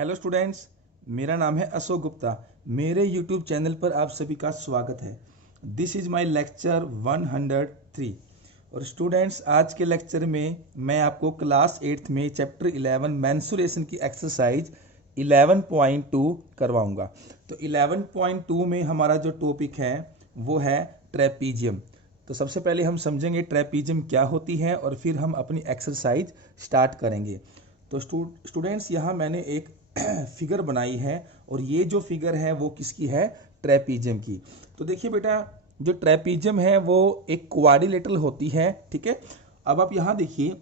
Hello students, मेरा नाम है अशोक गुप्ता। मेरे यूट्यूब चैनल पर आप सभी का स्वागत है। This is my lecture 103। और स्टूडेंट्स, आज के लेक्चर में मैं आपको क्लास 8th में चैप्टर 11 मेंसुरेशन की एक्सरसाइज 11.2 करवाऊंगा। तो 11.2 में हमारा जो टॉपिक है वो है ट्रेपीजियम। तो सबसे पहले हम समझेंगे ट्रेपीजियम क्या होती है और फिर हम अपनी एक्सरसाइज स्टार्ट करेंगे। तो स्टूडेंट्स, यहाँ मैंने एक फिगर बनाई है और ये जो फिगर है वो किसकी है? ट्रेपीजियम की। तो देखिए बेटा, जो ट्रेपीजियम है वो एक क्वाड्रिलेटरल होती है, ठीक है। अब आप यहाँ देखिए,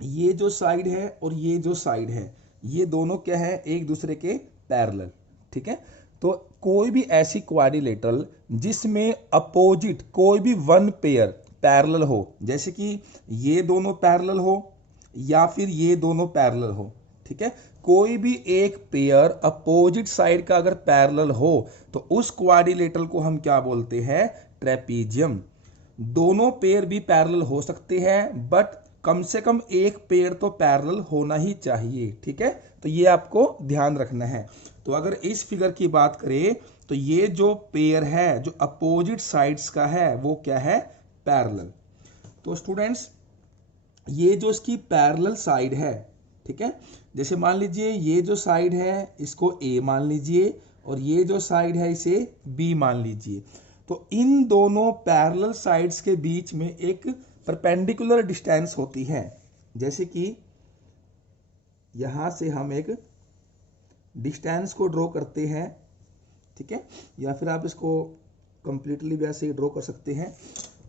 ये जो साइड है और ये जो साइड है, ये दोनों क्या है? एक दूसरे के पैरेलल, ठीक है। तो कोई भी ऐसी क्वाड्रिलेटरल जिसमें अपोजिट कोई भी वन पेयर पैरेलल हो, जैसे कि ये दोनों पैरेलल हो या फिर ये दोनों पैरेलल हो, ठीक है। कोई भी एक पेयर अपोजिट साइड का अगर पैरेलल हो तो उस क्वाड्रिलेटरल को हम क्या बोलते हैं? ट्रेपीजियम। दोनों पेयर भी पैरेलल हो सकते हैं, बट कम से कम एक पेयर तो पैरेलल होना ही चाहिए, ठीक है। तो ये आपको ध्यान रखना है। तो अगर इस फिगर की बात करें तो ये जो पेयर है जो अपोजिट साइड्स का है वो क्या है? पैरेलल। तो स्टूडेंट्स, ये जो इसकी पैरेलल साइड है, ठीक है, जैसे मान लीजिए ये जो साइड है इसको ए मान लीजिए और ये जो साइड है इसे बी मान लीजिए। तो इन दोनों पैरेलल साइड्स के बीच में एक परपेंडिकुलर डिस्टेंस होती है, जैसे कि यहां से हम एक डिस्टेंस को ड्रॉ करते हैं, ठीक है, या फिर आप इसको कंप्लीटली वैसे ही ड्रॉ कर सकते हैं।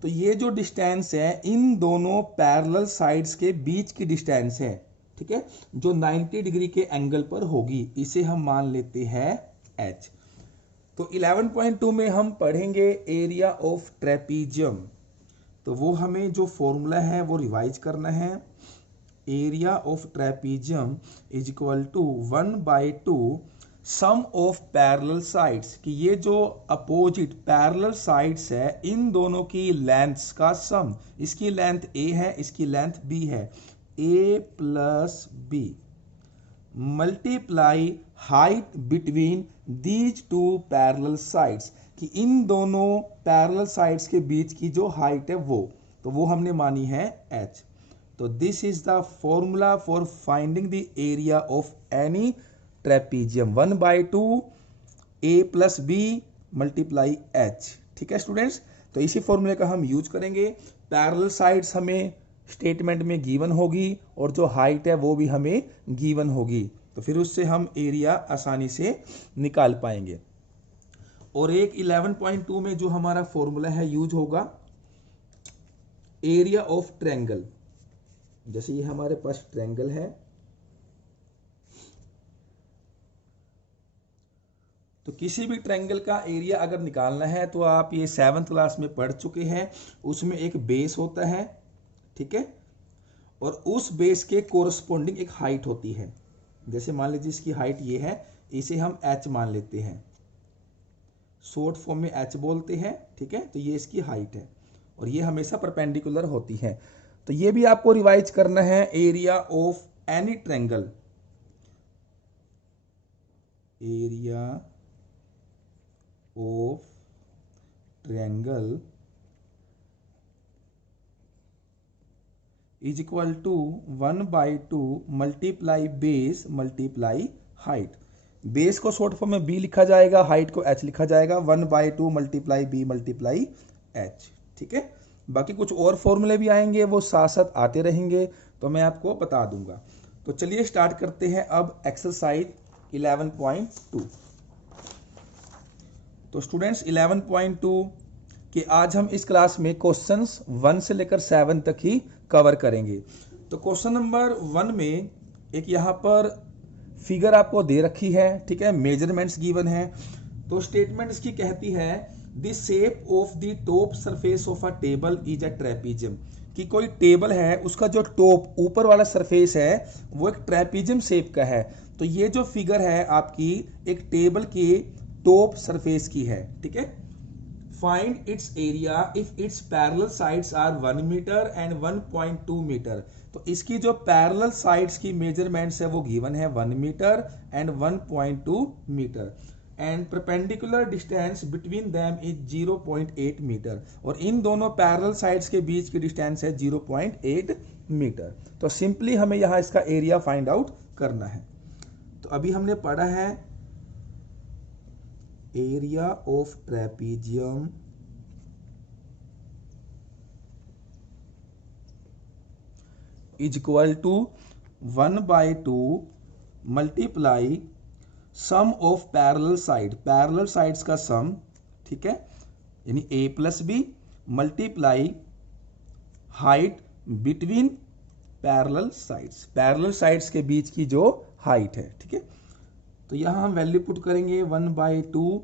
तो ये जो डिस्टेंस है इन दोनों पैरेलल साइड्स के बीच की डिस्टेंस है, ठीक है, जो 90 डिग्री के एंगल पर होगी, इसे हम मान लेते हैं h। तो 11.2 में हम पढ़ेंगे एरिया ऑफ ट्रेपीजियम। तो वो हमें जो फॉर्मूला है वो रिवाइज करना है। Area of trapezium is equal to 1/2 sum of parallel sides, कि ये जो अपोजिट पैरेलल साइड्स है इन दोनों की लेंथ्स का सम। इसकी लेंथ a है, इसकी लेंथ b है, a plus b multiply height between these two parallel sides, कि इन दोनों पैरेलल साइड्स के बीच की जो हाइट है वो हमने मानी है h। तो this is the formula for finding the area of any trapezium, 1/2 a plus b multiply h, ठीक है स्टूडेंट्स। तो इसी फॉर्मूले का हम यूज करेंगे। पैरेलल साइड्स हमें स्टेटमेंट में गिवन होगी और जो हाइट है वो भी हमें गिवन होगी, तो फिर उससे हम एरिया आसानी से निकाल पाएंगे। और एक 11.2 में जो हमारा फॉर्मूला है यूज होगा एरिया ऑफ ट्रायंगल। जैसे ये हमारे पास ट्रायंगल है, तो किसी भी ट्रायंगल का एरिया अगर निकालना है तो आप ये 7th क्लास में पढ़ चुके हैं। उसमें एक बेस होता है, ठीक है, और उस बेस के कोरस्पोंडिंग एक हाइट होती है। जैसे मान लीजिए इसकी हाइट ये है, इसे हम h मान लेते हैं, शॉर्ट फॉर्म में h बोलते हैं, ठीक है। तो ये इसकी हाइट है और ये हमेशा परपेंडिकुलर होती है। तो ये भी आपको रिवाइज करना है। Area of any triangle, area of triangle is equal to 1/2 multiply base multiply height. Base को शॉर्ट फॉर्म में b लिखा जाएगा, हाइट को h लिखा जाएगा, 1/2 मल्टीप्लाई b मल्टीप्लाई h, ठीक है। बाकी कुछ और फॉर्मूले भी आएंगे, वो साथ साथ आते रहेंगे, तो मैं आपको बता दूंगा। तो चलिए स्टार्ट करते हैं अब एक्सरसाइज 11.2। तो स्टूडेंट्स, 11.2 कि आज हम इस क्लास में क्वेश्चंस 1 से लेकर 7 तक ही कवर करेंगे। तो क्वेश्चन नंबर 1 में एक यहाँ पर फिगर आपको दे रखी है, ठीक है, मेजरमेंट्स गिवन है। तो स्टेटमेंट इसकी कहती है the shape of the top surface of a table is a trapezium, कि कोई टेबल है उसका जो टॉप ऊपर वाला सरफेस है वो एक ट्रेपीजियम शेप का है। तो ये जो फिगर है आपकी एक टेबल की टॉप सरफेस की है, ठीक है। Find its area if its parallel sides are 1 metre and 1.2 metre. तो इसकी जो पैरेलल साइड्स की मेजरमेंट्स है वो गिवन है 1 metre and 1.2 metre and perpendicular distance between them is 0.8 metre. और इन दोनों पैरेलल साइड्स के बीच की डिस्टेंस है 0.8 मीटर। तो सिंपली हमें यहां इसका एरिया फाइंड आउट करना है। तो अभी हमने पढ़ा है area of trapezium is equal to 1/2 multiply sum of parallel side, parallel sides का सम, ठीक है, यानी a plus B multiply height between parallel sides, parallel sides के बीच की जो हाइट है, ठीक है। तो यहां हम वैल्यू पुट करेंगे 1/2,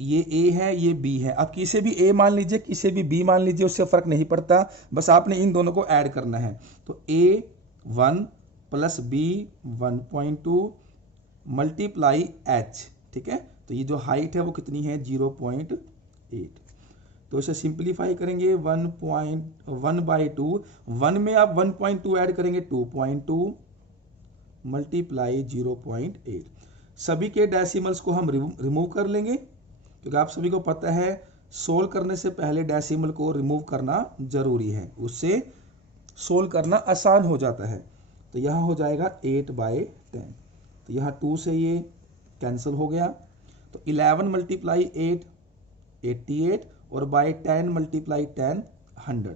ये a है ये b है। अब किसे भी a मान लीजिए किसे भी b मान लीजिए, उससे फर्क नहीं पड़ता, बस आपने इन दोनों को ऐड करना है। तो a 1 plus b 1.2 multiply h, ठीक है। तो ये जो हाइट है वो कितनी है 0.8। तो इसे सिंप्लीफाई करेंगे 1/2, 1 में आप 1.2 ऐड करेंगे 2.2 मल्टीप्लाई 0.8। सभी के डेसिमल्स को हम रिमूव कर लेंगे, क्योंकि आप सभी को पता है सोल्व करने से पहले डेसिमल को रिमूव करना जरूरी है, उससे सोल्व करना आसान हो जाता है। तो यहाँ हो जाएगा 8/10। तो यहाँ 2 से ये कैंसिल हो गया। तो 11 मल्टीप्लाई 8 88 और बाय 10 मल्टीप्लाई 10 100।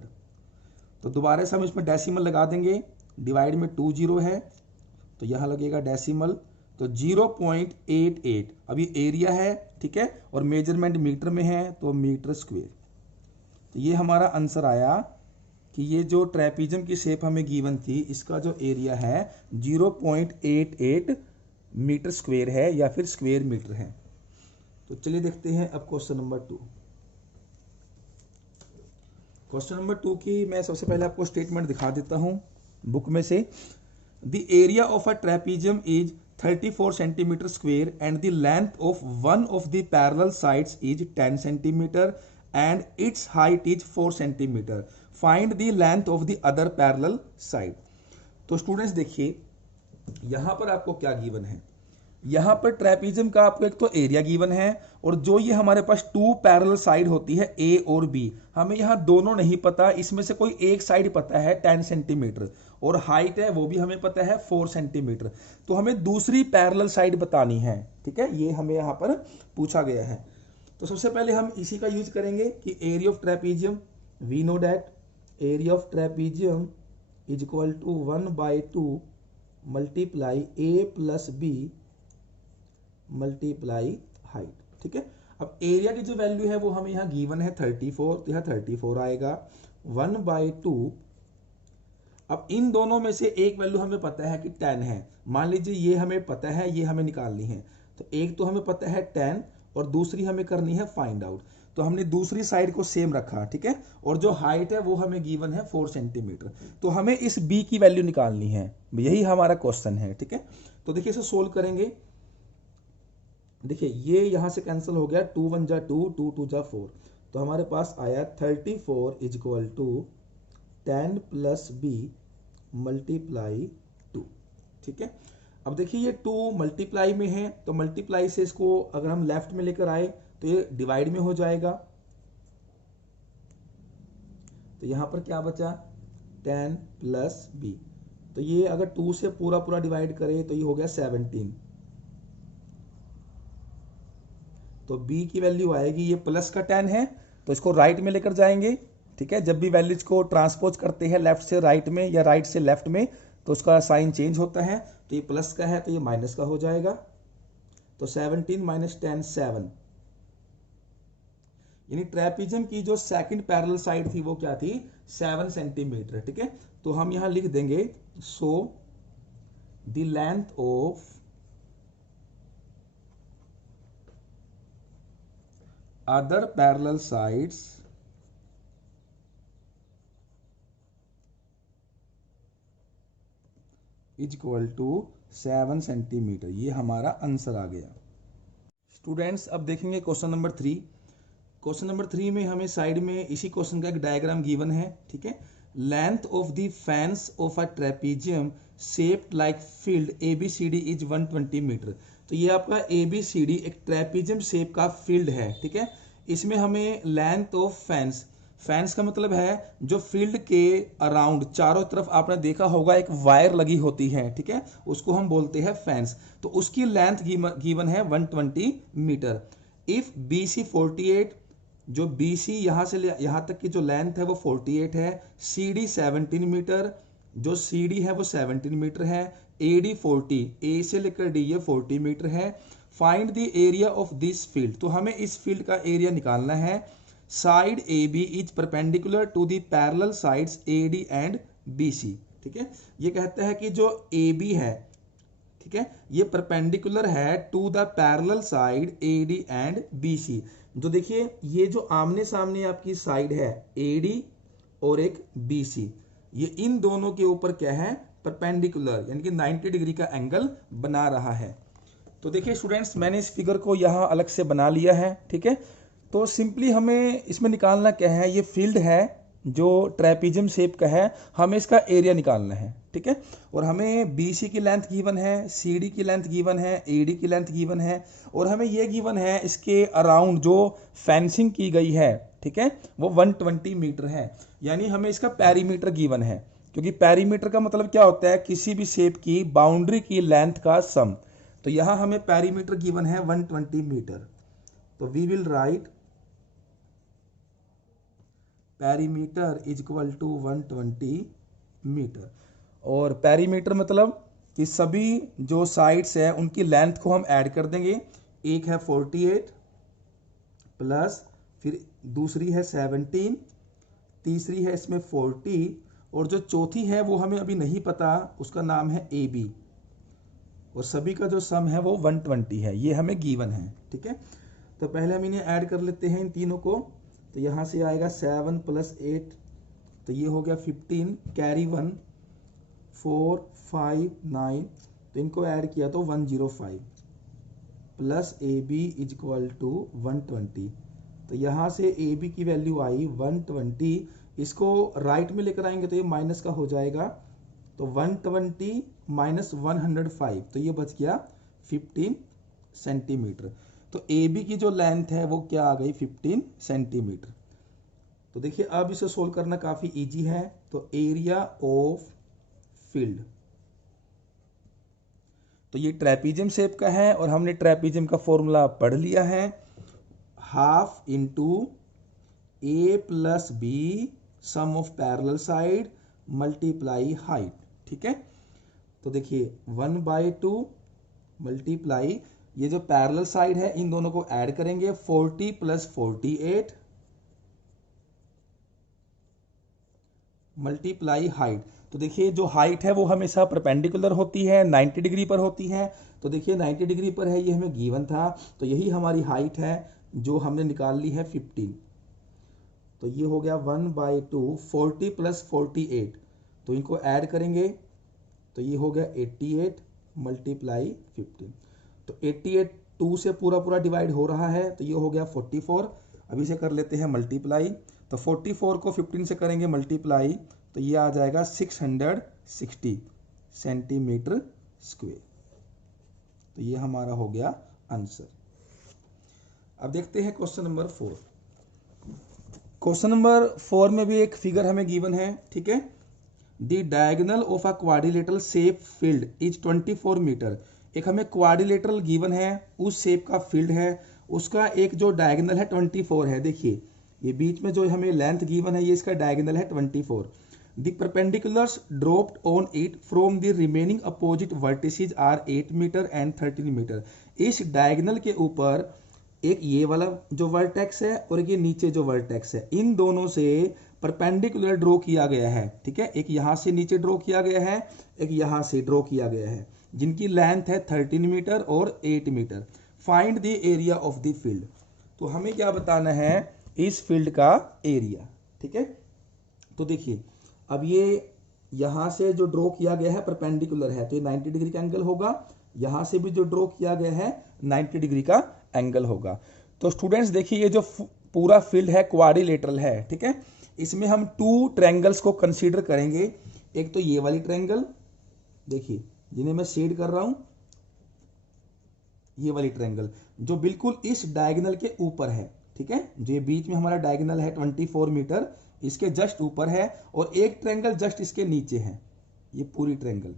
तो दोबारा से हम इसमें डेसिमल लगा देंगे, डिवाइड में 2 जीरो है तो यहाँ लगेगा डेसिमल, तो 0.88। अभी एरिया है, ठीक है, और मेजरमेंट मीटर में है तो मीटर स्क्वायर। तो ये हमारा आंसर आया कि ये जो ट्रेपीजियम की शेप हमें गिवन थी इसका जो एरिया है 0.88 मीटर स्क्वायर है या फिर स्क्वायर मीटर है। तो चलिए देखते हैं अब क्वेश्चन नंबर 2। क्वेश्चन नंबर 2 की मैं सबसे पहले आपको स्टेटमेंट दिखा देता हूं बुक में से। The area of a trapezium is 34 centimetre square and the length of one of the parallel sides is 10 centimetre and it's height is 4 centimetre. Find the length of the other parallel side. तो students देखिए यहां पर आपको क्या given है, यहां पर trapezium का आपको एक तो एरिया गिवन है और जो ये हमारे पास 2 पैरेलल साइड होती है A और B, हमें यहां दोनों नहीं पता, इसमें से कोई एक साइड पता है 10 सेंटीमीटर और हाइट है वो भी हमें पता है 4 सेंटीमीटर। तो हमें दूसरी पैरेलल साइड बतानी है, ठीक है, ये हमें यहां पर पूछा गया है। तो सबसे पहले हम इसी का यूज करेंगे कि area of trapezium, we know that area of trapezium is equal to 1/2 multiply A plus B multiply height, ठीक है। अब एरिया की जो वैल्यू है वो हमें यहाँ गिवन है 34, तो यहाँ 34 आएगा 1/2। अब इन दोनों में से एक वैल्यू हमें पता है कि 10 है, मान लीजिए ये हमें पता है, ये हमें निकालनी है। तो एक तो हमें पता है 10 और दूसरी हमें करनी है फाइंड आउट। तो हमने दूसरी साइड को सेम रखा, ठीक है, और जो हाइट है वो हमें गिवन है 4 सेंटीमीटर। तो हमें इस B की वैल्यू निकालनी है, यही हमारा क्वेश्चन है, ठीक है। तो देखिए इसे सोल्व करेंगे। देखिए ये यहां से कैंसिल हो गया, 2 1 जा 2, 2 2 जा 4। तो हमारे पास आया 34 is equal to 10 plus B multiply 2, ठीक है। अब देखिए ये 2 मल्टीप्लाई में है तो मल्टीप्लाई से इसको अगर हम लेफ्ट में लेकर आए तो ये डिवाइड में हो जाएगा। तो यहां पर क्या बचा 10 प्लस B। तो ये अगर 2 से पूरा पूरा डिवाइड करें तो ये हो गया 17। तो B की वैल्यू आएगी, ये प्लस का 10 है तो इसको राइट में लेकर जाएंगे, ठीक है। जब भी वैल्यूज को ट्रांसपोज करते हैं लेफ्ट से राइट में या राइट से लेफ्ट में तो उसका साइन चेंज होता है। तो ये प्लस का है तो ये माइनस का हो जाएगा। तो 17 माइनस 10 7, यानी ट्रेपीजियम की जो सेकंड पैरेलल साइड थी वो क्या थी 7 सेंटीमीटर, ठीक है। तो हम यहां लिख देंगे so the length of other parallel sides is equal to 7 centimetre. ये हमारा आंसर आ गया। स्टूडेंट्स अब देखेंगे क्वेश्चन नंबर 3। क्वेश्चन नंबर 3 में हमें साइड में इसी क्वेश्चन का एक डायग्राम गिवन है, ठीक है। Length of the fence of a trapezium shaped like field ABCD is 120 metre. तो ये आपका ABCD एक ट्रेपीजियम शेप का फील्ड है, ठीक है। इसमें हमें लेंथ ऑफ फैंस, फैंस का मतलब है जो फील्ड के अराउंड चारों तरफ आपने देखा होगा एक वायर लगी होती है, ठीक है, उसको हम बोलते हैं फैंस। तो उसकी लेंथ गिवन है 120 मीटर। इफ BC 48, जो BC यहाँ से यहाँ तक की जो लेंथ है वो 48 है, CD 17 मीटर, जो CD है वो 17 मीटर है, AD 40, A से लेकर D ये 40 मीटर है। Find the area of this field, तो हमें इस फील्ड का एरिया निकालना है। Side AB is perpendicular to the parallel sides AD and BC, ठीक है। ये कहता है कि जो AB है, ठीक है, ये परपेंडिकुलर है to the parallel side AD and BC। जो देखिए ये जो आमने सामने आपकी साइड है AD और एक BC, ये इन दोनों के ऊपर क्या है, परपेंडिकुलर, यानी कि 90 डिग्री का एंगल बना रहा है। तो देखिए स्टूडेंट्स, मैंने इस फिगर को यहाँ अलग से बना लिया है, ठीक है। तो सिंपली हमें इसमें निकालना क्या है, ये फील्ड है जो ट्रेपीजियम शेप का है, हमें इसका एरिया निकालना है, ठीक है। और हमें BC की लेंथ गिवन है, CD की लेंथ गिवन है, AD की लेंथ गिवन है, और हमें ये गिवन है इसके अराउंड जो फेंसिंग की गई है, ठीक है, वो 120 मीटर है। यानी हमें इसका पेरीमीटर गिवन है, क्योंकि पेरीमीटर का मतलब क्या होता है, किसी भी शेप की बाउंड्री की लेंथ का सम। तो यहाँ हमें पेरीमीटर गिवन है 120 मीटर। तो we will write perimeter is equal to 120 metre. और पेरीमीटर मतलब कि सभी जो साइड्स है उनकी लेंथ को हम ऐड कर देंगे। एक है 48 प्लस फिर दूसरी है 17, तीसरी है इसमें 40, और जो चौथी है वो हमें अभी नहीं पता, उसका नाम है AB, और सभी का जो सम है वो 120 है, ये हमें गिवन है, ठीक है। तो पहले हम इन्हें ऐड कर लेते हैं इन तीनों को। तो यहाँ से आएगा 7 + 8, तो ये हो गया 15, कैरी 1, 4, 5, 9, तो इनको ऐड किया तो 105 plus AB is equal to 120। तो यहाँ से AB की वैल्यू आई 120, इसको राइट में लेकर आएंगे तो ये माइनस का हो जाएगा, तो 120 माइनस 105, तो ये बच गया 15 सेंटीमीटर। तो AB की जो लेंथ है वो क्या आ गई, 15 सेंटीमीटर। तो देखिए अब इसे सोल्व करना काफी इजी है। तो एरिया ऑफ फील्ड, तो ये ट्रेपीजियम शेप का है और हमने ट्रेपीजियम का फॉर्मूला पढ़ लिया है, half into A + B sum of parallel side multiply height, ठीक है। तो देखिए 1/2 मल्टीप्लाई, ये जो पैरेलल साइड है इन दोनों को ऐड करेंगे, 40 + 48 मल्टीप्लाई हाइट। तो देखिए जो हाइट है वो हमेशा परपेंडिकुलर होती है, 90 डिग्री पर होती है। तो देखिए 90 डिग्री पर है, ये हमें गिवन था, तो यही हमारी हाइट है जो हमने निकाल ली है 15। तो ये हो गया 1/2, 40 + 48, तो इनको ऐड करेंगे तो ये हो गया 88 मल्टीप्लाई 15। तो 88 2 से पूरा पूरा डिवाइड हो रहा है, तो ये हो गया 44। अभी से कर लेते हैं मल्टीप्लाई, तो 44 को 15 से करेंगे मल्टीप्लाई, तो ये आ जाएगा 660 सेंटीमीटर स्क्वायर। तो ये हमारा हो गया आंसर। अब देखते हैं क्वेश्चन नंबर 4। क्वेश्चन नंबर 4 में भी एक फिगर हमें गिवन है, ठीक है। The diagonal of a quadrilateral shape field is 24 metre. एक हमें क्वाड्रिलेटरल गिवन है, उस शेप का फील्ड है, उसका एक जो डायगोनल है 24 है। देखिए ये बीच में जो हमें लेंथ गिवन है, ये इसका डायगोनल है 24। The perpendiculars dropped on it from the remaining opposite vertices are 8 metre and 13 metre. इस डायगोनल के ऊपर एक ये वाला जो वर्टेक्स है और एक ये नीचे जो वर्टेक्स है, इन दोनों से परपेंडिकुलर ड्रॉ किया गया है, ठीक है। एक यहाँ से नीचे ड्रॉ किया गया है, एक यहाँ से ड्रॉ किया गया है, जिनकी लेंथ है 13 मीटर और 8 metre. Find the area of the field. तो हमें क्या बताना है, इस फील्ड का एरिया, ठीक है। तो देखिए अब ये यहाँ से जो ड्रॉ किया गया है परपेंडिकुलर है, तो ये 90 डिग्री का एंगल होगा। यहाँ से भी जो ड्रॉ किया गया है 90 डिग्री का एंगल होगा। तो स्टूडेंट्स देखिए ये जो पूरा फील्ड है क्वाड्रिलेटरल है, ठीक है। इसमें हम 2 ट्रायंगल्स को कंसीडर करेंगे। एक तो ये वाली ट्रायंगल देखिए, जिन्हें मैं शेड कर रहा हूं, ये वाली ट्रायंगल जो बिल्कुल इस डायगोनल के ऊपर है, ठीक है। जो बीच में हमारा डायगोनल है 24 मीटर, इसके जस्ट ऊपर है, और एक ट्रायंगल जस्ट इसके नीचे है, ये पूरी ट्रायंगल,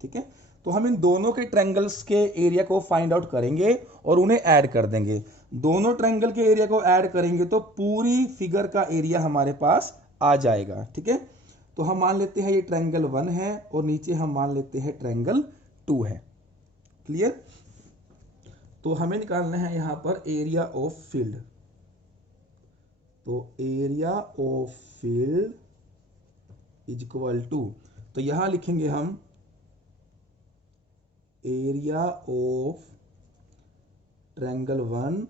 ठीक है। तो हम इन दोनों के ट्रायंगल्स के एरिया को फाइंड आउट करेंगे और उन्हें ऐड कर देंगे। दोनों ट्रायंगल के एरिया को ऐड करेंगे तो पूरी फिगर का एरिया हमारे पास आ जाएगा, ठीक है। तो हम मान लेते हैं ये ट्रायंगल 1 है और नीचे हम मान लेते हैं ट्रायंगल 2 है। क्लियर? तो हमें निकालना है यहां पर एरिया ऑफ फील्ड। तो area of field is equal to, तो यहां लिखेंगे हम area of triangle 1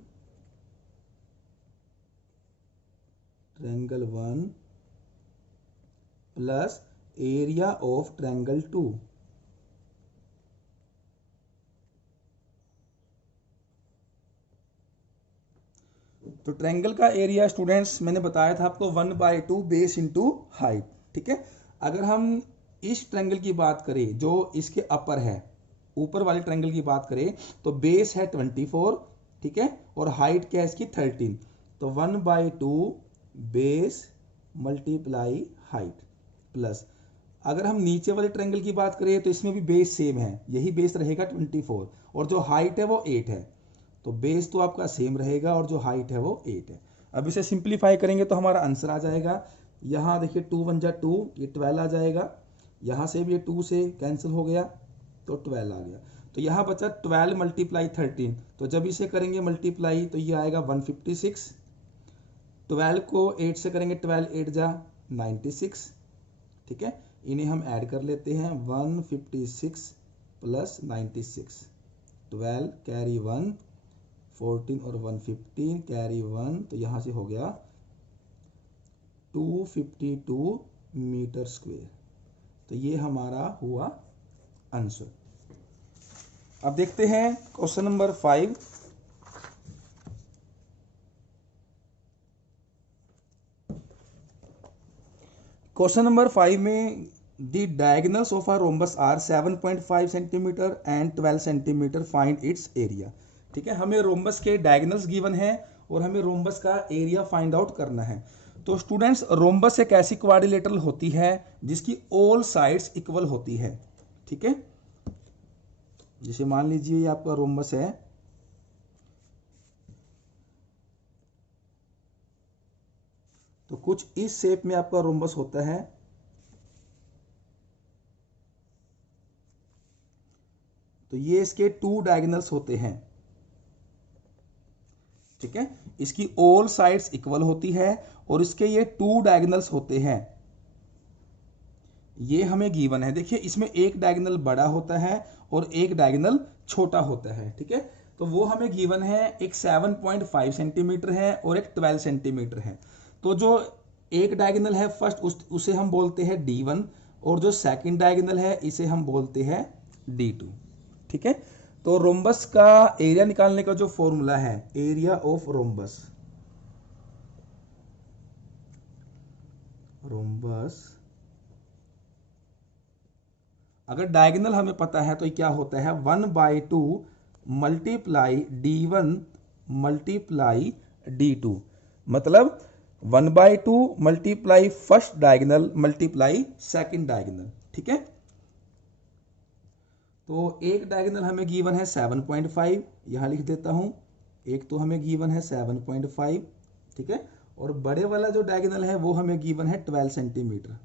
plus area of triangle 2। तो ट्रायंगल का एरिया स्टूडेंट्स मैंने बताया था आपको 1/2 बेस इंटू हाइट, ठीक है। अगर हम इस ट्रायंगल की बात करें जो इसके अपर है, ऊपर वाले ट्रायंगल की बात करें, तो बेस है 24, ठीक है, और हाइट क्या है इसकी 13। तो 1/2 बेस मल्टीप्लाई हाइट प्लस, अगर हम नीचे वाले ट्रायंगल की बात करें तो इसमें भी बेस सेम है, यही बेस रहेगा 24, और जो हाइट है वो 8 है। तो बेस तो आपका सेम रहेगा और जो हाइट है वो 8 है। अब इसे सिंप्लीफाई करेंगे तो हमारा आंसर आ जाएगा, यहाँ देखिए 2 1 जा 2, ये 12 आ जाएगा। यहाँ से भी ये 2 से कैंसिल हो गया तो 12 आ गया। तो यहाँ बचा 12 मल्टीप्लाई 13, तो जब इसे करेंगे मल्टीप्लाई तो ये आएगा 156। 12 को 8 से करेंगे, 12 8 जा 96, ठीक है। इन्हें हम ऐड कर लेते हैं, 156 प्लस 96, 12 कैरी 1, 14 और 115 कैरी 1, तो यहाँ से हो गया 252 मीटर स्क्वायर। तो ये हमारा हुआ आंसर। अब देखते हैं क्वेश्चन नंबर 5। क्वेश्चन नंबर 5 में the diagonals of a rhombus are 7.5 centimetre and 12 centimetre, find its area. ठीक है, हमें रोम्बस के डायगोनल्स गिवन है और हमें रोम्बस का एरिया फाइंड आउट करना है। तो स्टूडेंट्स, रोम्बस एक ऐसी क्वाड्रिलेटरल होती है जिसकी ऑल साइड्स इक्वल होती है, ठीक है। जैसे मान लीजिए ये आपका रोम्बस है, तो कुछ इस शेप में आपका रोम्बस होता है। तो ये इसके 2 डायगोनल्स होते हैं, ठीक है। इसकी ऑल साइड्स इक्वल होती है और इसके ये 2 डायगोनल्स होते हैं। ये हमें गिवन है। देखिए, इसमें एक डायगोनल बड़ा होता है और एक डायगोनल छोटा होता है, ठीक है। तो वो हमें गिवन है, एक 7.5 सेंटीमीटर है और एक 12 सेंटीमीटर है। तो जो एक डायगोनल है फर्स्ट, उसे हम बोलते हैं D1, और जो सेकंड डायगोनल है इसे हम बोलते हैं D2, ठीक है। तो रोम्बस का एरिया निकालने का जो फॉर्मूला है, एरिया ऑफ रोम्बस, अगर डायगोनल हमें पता है तो ये क्या होता है, 1/2 मल्टीप्लाई D1 मल्टीप्लाई D2, मतलब 1/2 multiply first diagonal multiply second diagonal, ठीक है। तो एक डायगोनल हमें गिवन है 7.5, यहां लिख देता हूं। एक तो हमें गिवन है 7.5, ठीक है, और बड़े वाला जो डायगोनल है वो हमें गिवन है 12 सेंटीमीटर।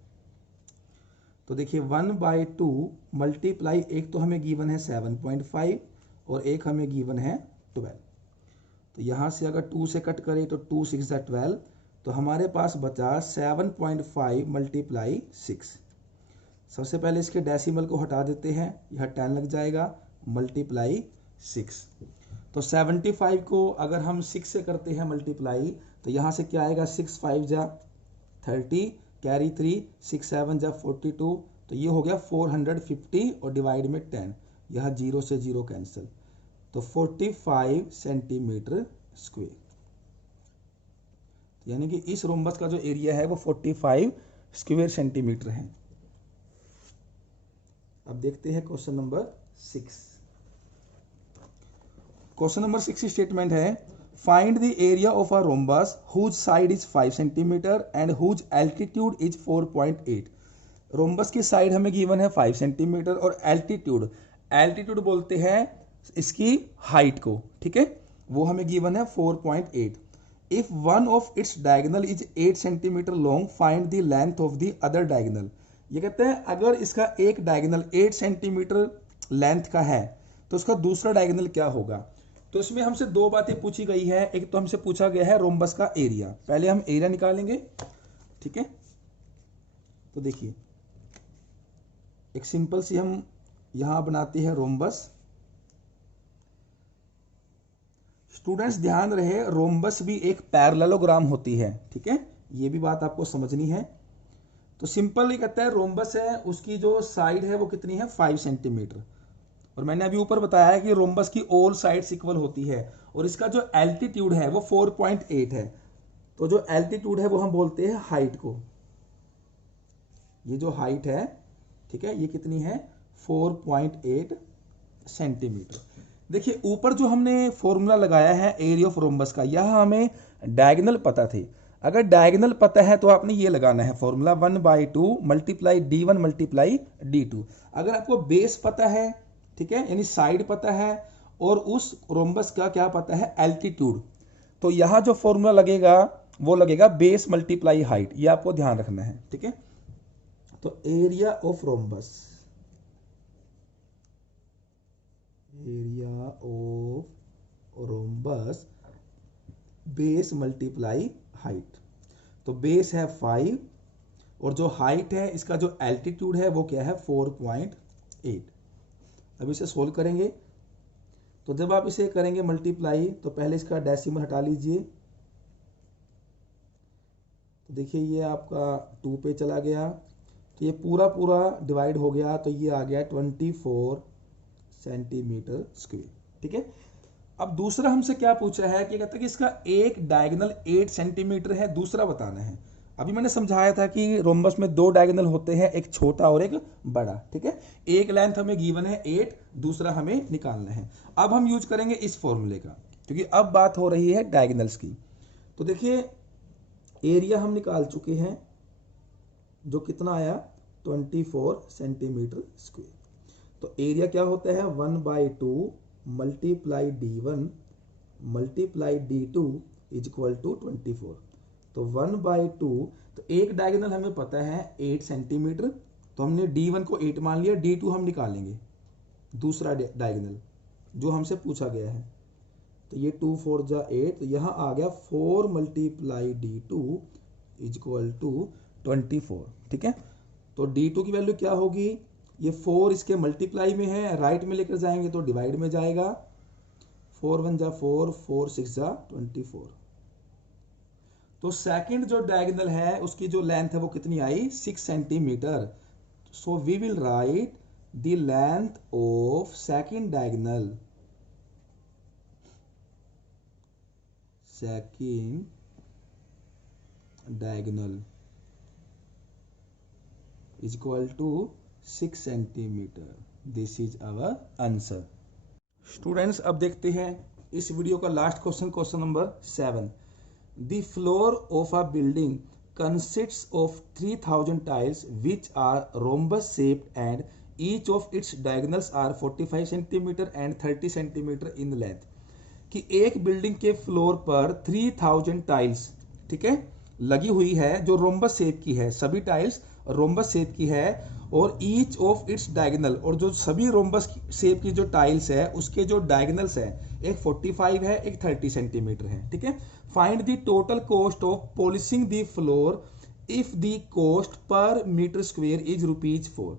तो देखिए 1/2 मल्टीप्लाई, एक तो हमें गिवन है 7.5 और एक हमें गिवन है 12। तो यहाँ से अगर 2 से कट करें तो 2 6 12, तो हमारे पास बचा 7.5 मल्टीप्लाई 6। सबसे पहले इसके डेसिमल को हटा देते हैं, यह 10 लग जाएगा, मल्टीप्लाई 6। तो 75 को अगर हम 6 से करते हैं मल्टीप्लाई, तो यहाँ से क्या आएगा, 6 5 जा 30, कैरी 3, 6 7 जा 42, तो ये हो गया 450 और डिवाइड में 10, यह 0 से 0 कैंसिल, तो 45 सेंटीमीटर स्क्वायर। यानी कि इस रोम्बस का जो एरिया है वो 45 स्क्वायर सेंटीमीटर है। अब देखते हैं question number 6। Question number 6 statement है, find the area of a rhombus whose side is 5 centimetre and whose altitude is 4.8। Rhombus की साइड हमें गिवन है 5 सेंटीमीटर और एल्टीट्यूड, एल्टीट्यूड बोलते हैं इसकी हाइट को, ठीक है, वो हमें गिवन है 4.8। If one of its diagonal is 8 centimetre long find the length of the other diagonal. ये कहते हैं अगर इसका एक डायगोनल 8 सेंटीमीटर लेंथ का है तो उसका दूसरा डायगोनल क्या होगा। तो इसमें हमसे दो बातें पूछी गई है। एक तो हमसे पूछा गया है रोम्बस का एरिया, पहले हम एरिया निकालेंगे, ठीक है। तो देखिए एक सिंपल सी हम यहां बनाते हैं रोम्बस। स्टूडेंट्स ध्यान रहे, रोम्बस भी एक पैरेललोग्राम होती है, ठीक है, ये भी बात आपको समझनी है। तो सिंपल ये कहता है रोम्बस है, उसकी जो साइड है वो कितनी है 5 सेंटीमीटर, और मैंने अभी ऊपर बताया है कि रोम्बस की ऑल साइड्स इक्वल होती है, और इसका जो एल्टीट्यूड है वो 4.8 है। तो जो एल्टीट्यूड है वो हम बोलते हैं हाइट को, ये जो हाइट है, ठीक है, ये कितनी है 4.8 सेंटीमीटर। देखिए ऊपर जो हमने फॉर्मूला लगाया है एरिया ऑफ रोम्बस का, यह हमें डायगोनल पता थे। अगर डायगोनल पता है तो आपने ये लगाना है formula 1/2 multiply d1 multiply d2। अगर आपको बेस पता है, ठीक है, यानी साइड पता है, और उस रोम्बस का क्या पता है एल्टीट्यूड, तो यहां जो फॉर्मूला लगेगा वो लगेगा बेस मल्टीप्लाई हाइट, ये आपको ध्यान रखना है, ठीक है। तो area of rhombus, area of rhombus base multiply height. तो बेस है 5 और जो हाइट है इसका जो एल्टीट्यूड है वो क्या है 4.8। अब इसे सोल्व करेंगे, तो जब आप इसे करेंगे मल्टीप्लाई तो पहले इसका डेसिमल हटा लीजिए। तो देखिए ये आपका 2 पे चला गया, तो ये पूरा पूरा डिवाइड हो गया, तो ये आ गया 24 सेंटीमीटर स्क्वायर, ठीक है। अब दूसरा हमसे क्या पूछा है कि कहता है कि इसका एक डायगोनल 8 सेंटीमीटर है, दूसरा बताना है। अभी मैंने समझाया था कि रोम्बस में दो डायगोनल होते हैं, एक छोटा और एक बड़ा, ठीक है। एक लेंथ हमें गिवन है 8, दूसरा हमें निकालना है। अब हम यूज करेंगे इस फॉर्मूले का, क्योंकि अब बात हो रही है डायगोनल्स की। तो देखिए एरिया हम निकाल चुके हैं, जो कितना आया 24 सेंटीमीटर स्क्वायर। तो एरिया क्या होता है 1/2 multiply d1 multiply d2 is equal to 24। तो 1/2, तो एक डायगोनल हमें पता है 8 सेंटीमीटर, तो हमने d1 को 8 मान लिया, d2 हम निकालेंगे दूसरा डायगोनल जो हमसे पूछा गया है। तो ये 2 4 जा 8, तो यहाँ आ गया 4 multiply d2 is equal to 24, ठीक है। तो d2 की वैल्यू क्या होगी, ये 4 इसके मल्टीप्लाई में है, राइट में लेकर जाएंगे तो डिवाइड में जाएगा, 4 1 जा 4, 4 6 जा 24। तो सेकंड जो डायगोनल है उसकी जो लेंथ है वो कितनी आई 6 centimetre. So we will write the length of second diagonal, second diagonal is equal to 6 centimetre. This is our answer. Students अब देखते हैं इस वीडियो का last question, question number 7। The floor of a building consists of 3000 tiles which are rhombus shaped and each of its diagonals are 45 centimeter and 30 centimeter in length। कि एक building के floor पर 3000 tiles, ठीक है, लगी हुई है जो रोम्बस शेप की है, सभी टाइल्स रोम्बस शेप की है, और ईच ऑफ इट्स डायगोनल, और जो सभी रोम्बस शेप की जो टाइल्स है उसके जो डायगोनल्स है, एक 45 है एक 30 सेंटीमीटर है, ठीक है। Find the total cost of polishing the floor if the cost per metre square is ₹4।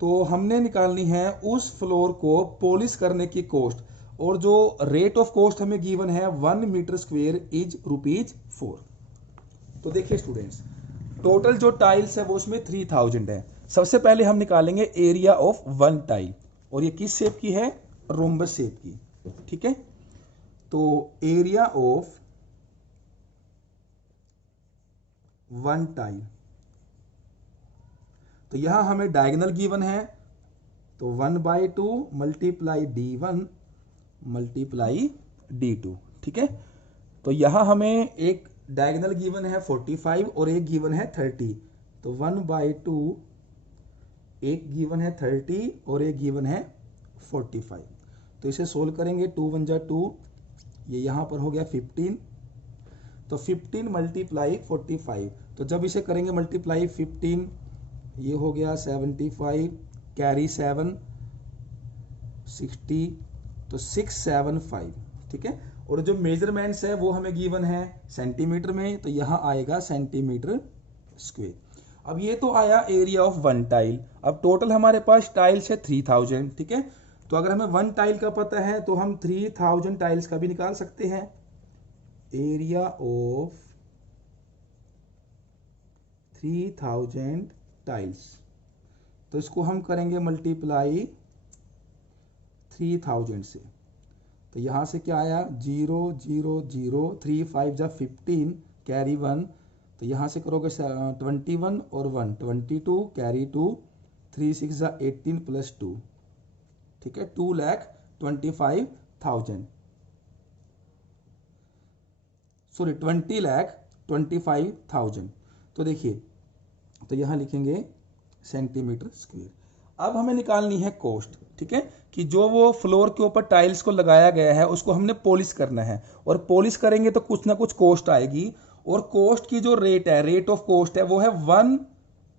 तो हमने निकालनी है उस फ्लोर को पॉलिश करने की कॉस्ट, और जो रेट ऑफ कॉस्ट हमें गिवन है 1 मीटर स्क्वायर इज ₹4। तो देखिए स्टूडेंट्स, टोटल जो टाइल्स है वो उसमें 3000 है। सबसे पहले हम निकालेंगे एरिया ऑफ वन टाइल, और ये किस शेप की है रोम्बस शेप की, ठीक है। तो एरिया ऑफ 1 टाइल। तो यहां हमें डायगोनल गिवन है, तो 1/2 मल्टीप्लाई D1 मल्टीप्लाई D2। ठीक है, तो यहां हमें एक डायगोनल गिवन है 45 और एक गिवन है 30। तो 1/2, एक गिवन है 30 और एक गिवन है 45। तो इसे सोल्व करेंगे, 2 1 जा 2, ये यहां पर हो गया 15। तो 15 मल्टीप्लाई 45, तो जब इसे करेंगे मल्टीप्लाई 15, ये हो गया 75, कैरी 7 60, तो 675। ठीक है, और जो मेजरमेंट्स है वो हमें गिवन है सेंटीमीटर में, तो यहां आएगा सेंटीमीटर स्क्वायर। अब ये तो आया एरिया ऑफ 1 टाइल। अब टोटल हमारे पास टाइल्स है 3000। ठीक है, तो अगर हमें 1 टाइल का पता है तो हम 3000 टाइल्स का भी निकाल सकते हैं। एरिया ऑफ 3000 टाइल्स, तो इसको हम करेंगे मल्टीप्लाई 3000 से। तो यहां से क्या आया 0 0 0, 3 5 जा 15, कैरी 1, तो यहां से करोगे 21 और 1 22, कैरी 2, 3 6 जा 18 प्लस 2। ठीक है, 2,25,000, सॉरी 20,25,000। तो देखिए, तो यहां लिखेंगे सेंटीमीटर स्क्वायर। अब हमें निकालनी है कॉस्ट। ठीक है, कि जो वो फ्लोर के ऊपर टाइल्स को लगाया गया है उसको हमने पॉलिश करना है, और पॉलिश करेंगे तो कुछ ना कुछ कॉस्ट आएगी। और कॉस्ट की जो रेट है, रेट ऑफ कॉस्ट है, वो है 1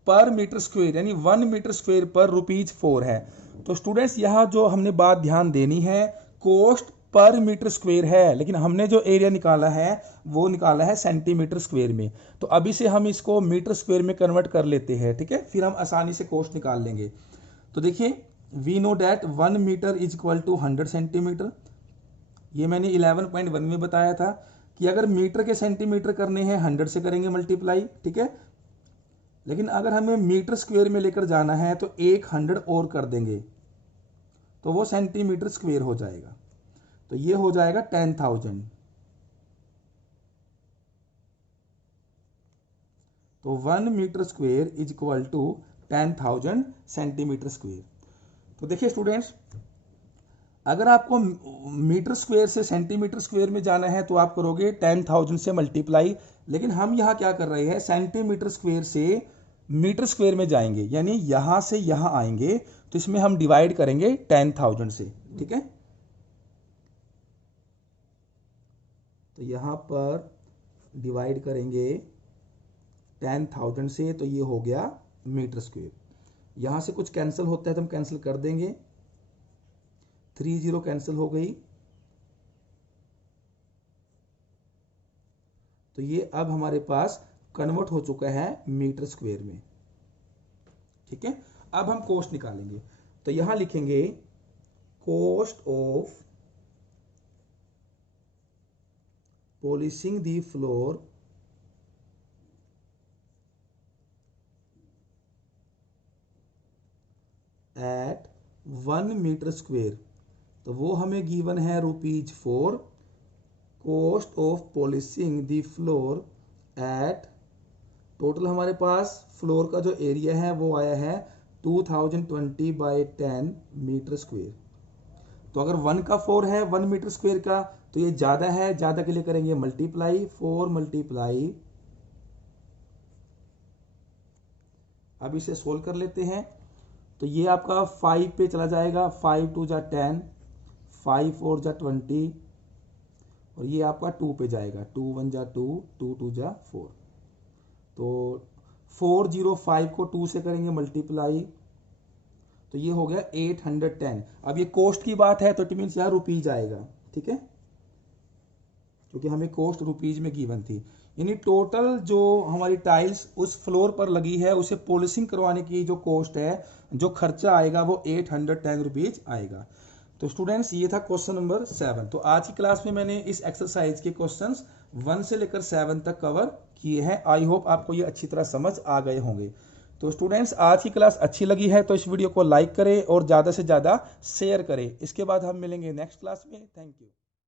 पर मीटर स्क्वायर, यानी 1 मीटर स्क्वायर पर ₹4 है। तो स्टूडेंट्स यहाँ जो हमने बात ध्यान देनी है, कॉस्ट पर मीटर स्क्वायर है, लेकिन हमने जो एरिया निकाला है वो निकाला है सेंटीमीटर स्क्वायर में। तो अभी से हम इसको मीटर स्क्वायर में कन्वर्ट कर लेते हैं। ठीक है, फिर हम आसानी से कॉस्ट निकाल लेंगे। तो देखिए, we know that 1 metre is equal to 100 centimetre. ये मैंने 11.1 में बताया था कि अगर मीटर के सेंटीमीटर करने हैं 100 से करेंगे मल्टीप्लाई। ठीक है, लेकिन अगर हमें मीटर स्क्वायर में लेकर जाना है तो 100 और कर देंगे, तो वो सेंटीमीटर स्क्वायर हो जाएगा। तो ये हो जाएगा 10,000। तो 1 metre square is equal to 10,000 centimetre square. तो देखिए स्टूडेंट्स, अगर आपको मीटर स्क्वायर से सेंटीमीटर स्क्वायर में जाना है तो आप करोगे 10,000 से मल्टीप्लाई, लेकिन हम यहां क्या कर रहे हैं, सेंटीमीटर स्क्वायर से मीटर स्क्वायर में जाएंगे, यानी यहां से यहां आएंगे, तो इसमें हम डिवाइड करेंगे 10,000 से। ठीक है, तो यहां पर डिवाइड करेंगे 10,000 से, तो ये हो गया मीटर स्क्वायर। यहां से कुछ कैंसिल होता है तो हम कैंसिल कर देंगे, 3 0 कैंसिल हो गई। तो ये अब हमारे पास कन्वर्ट हो चुका है मीटर स्क्वायर में। ठीक है, अब हम कॉस्ट निकालेंगे। तो यहां लिखेंगे cost of polishing the floor at 1 metre square. तो वो हमें गिवन है ₹4। Cost of polishing the floor at, total हमारे पास फ्लोर का जो एरिया है वो आया है 2020/10 मीटर स्क्वायर। तो अगर 1 का 4 है 1 मीटर स्क्वायर का, तो ये ज्यादा है, ज्यादा के लिए करेंगे मल्टीप्लाई, 4 मल्टीप्लाई। अब इसे सोल्व कर लेते हैं। तो ये आपका 5 पे चला जाएगा, 5 2 जा 10, 5 4 जा 20, और ये आपका 2 पे जाएगा, 2 1 जा 2, 2 2 जा 4। तो 405 को 2 से करेंगे मल्टीप्लाई, तो ये हो गया 810। अब ये कॉस्ट की बात है तो इट मीन्स यहाँ रुपीज आएगा। ठीक है, क्योंकि हमें कॉस्ट रुपीज में गिवन थी, यानी टोटल जो हमारी टाइल्स उस फ्लोर पर लगी है उसे पॉलिशिंग करवाने की जो कॉस्ट है, जो खर्चा आएगा, वो 810 रुपीज आएगा। तो स्टूडेंट्स, ये था क्वेश्चन नंबर 7। तो आज की क्लास में मैंने इस एक्सरसाइज के क्वेश्चंस 1 से लेकर 7 तक कवर किए हैं। आई होप आपको ये अच्छी तरह समझ आ गए होंगे। तो स्टूडेंट्स, आज की क्लास अच्छी लगी है तो इस वीडियो को लाइक करें और ज़्यादा से ज़्यादा शेयर करें। इसके बाद हम मिलेंगे नेक्स्ट क्लास में। Thank you.